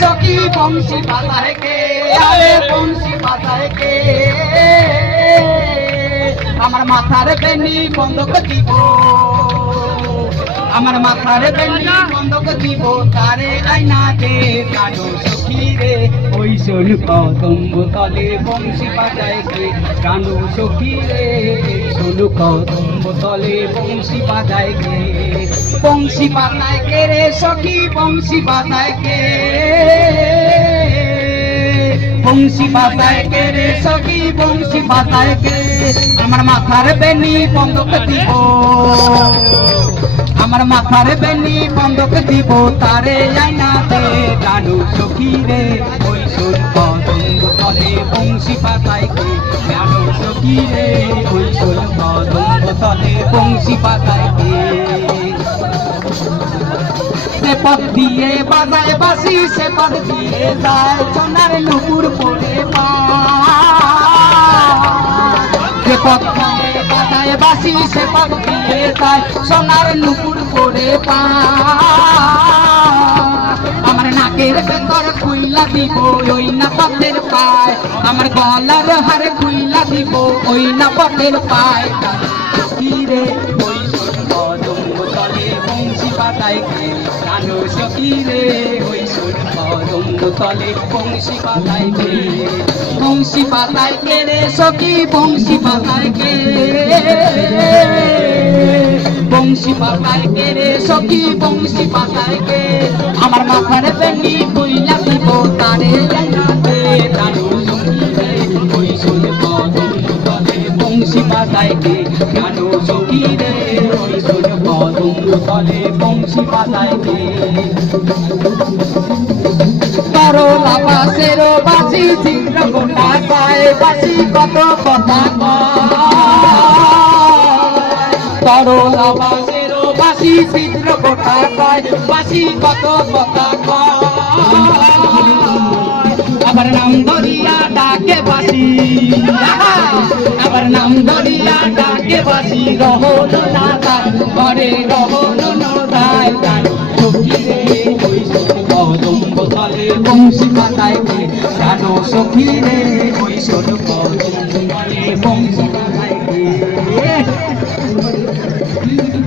সখী বংশী বাজায় কে, আরে বংশী বাজায় কে? আমার মাথার বেনি বন্ধক দিব, আমার মাথার বেনি বন্ধক দিব, তারে আইনা দে কানো সখী রে। ওই শোন কদম্ব তলে বংশী বাজায় কে, কানো সখী রে। শোন কদম্ব তলে বংশী বাজায় কে, বংশী বাজায় কে রে সখী বংশী বাজায় কে, বংশী বাজায় কে রে সখী বংশী বাজায় কে? আমার মাথার বেনি বন্ধক দিব, আমার মাথার বেনি বন্ধক দিব, তারে আইনা দে কানো সখী রে। ওই শোন কদম্ব তলে বংশী বাজায় কে, কানো সখী রে। ওই শোন কদম্ব তলে বংশী বাজায় কে। সে পথ দিয়ে বাজায় বাসি, সে পথ দিয়ে যায় সোনার নুপুর পরে পায়। সে পথ দিয়ে বাজায় বাসি, সে পথ দিয়ে যায় সোনার নুপুর পরে পায়। আমার নাকের ভেতর খুইলা দিব, ওই না পথের পায়। আমার গলার হার খুইলা দিব, ওই না পথের পায়। কি রে ওই কদম্ব তলে বংশী বাজায় কে, কানো সখী রে। ওই কদম্ব তলে বংশী বাজায় কে, বংশী বাজায় কে রে সখী বংশী বাজায় কে, বংশী বাজায় কে রে সখী বংশী বাজায় কে? আমার মাথার বেনি কইলা দিব, তারে আইনা দে কানো সখী রে। ওই শোন কদম্ব তলে বংশী বাজায় কে, কানো সখী রে। ওই শোন কদম্ব তলে বংশী বাজায় কে? করলা বাসের বাসি চিত্র গোটা গায়, বাসি কত কথা কয়। করলা বাসের বাসি চিত্র গোটা গায়, বাসি কত কথা কয়। আবার নাম ধরিয়া ডাকে বাসি, আবার নাম ধরিয়া ডাকে বাসি। রহন না যায় ঘরে, রহন না যায় কানো সখী রে। ওই শোন কদম্ব তলে বংশী বাজায় কে, কানো সখী রে। ওই শোন কদম্ব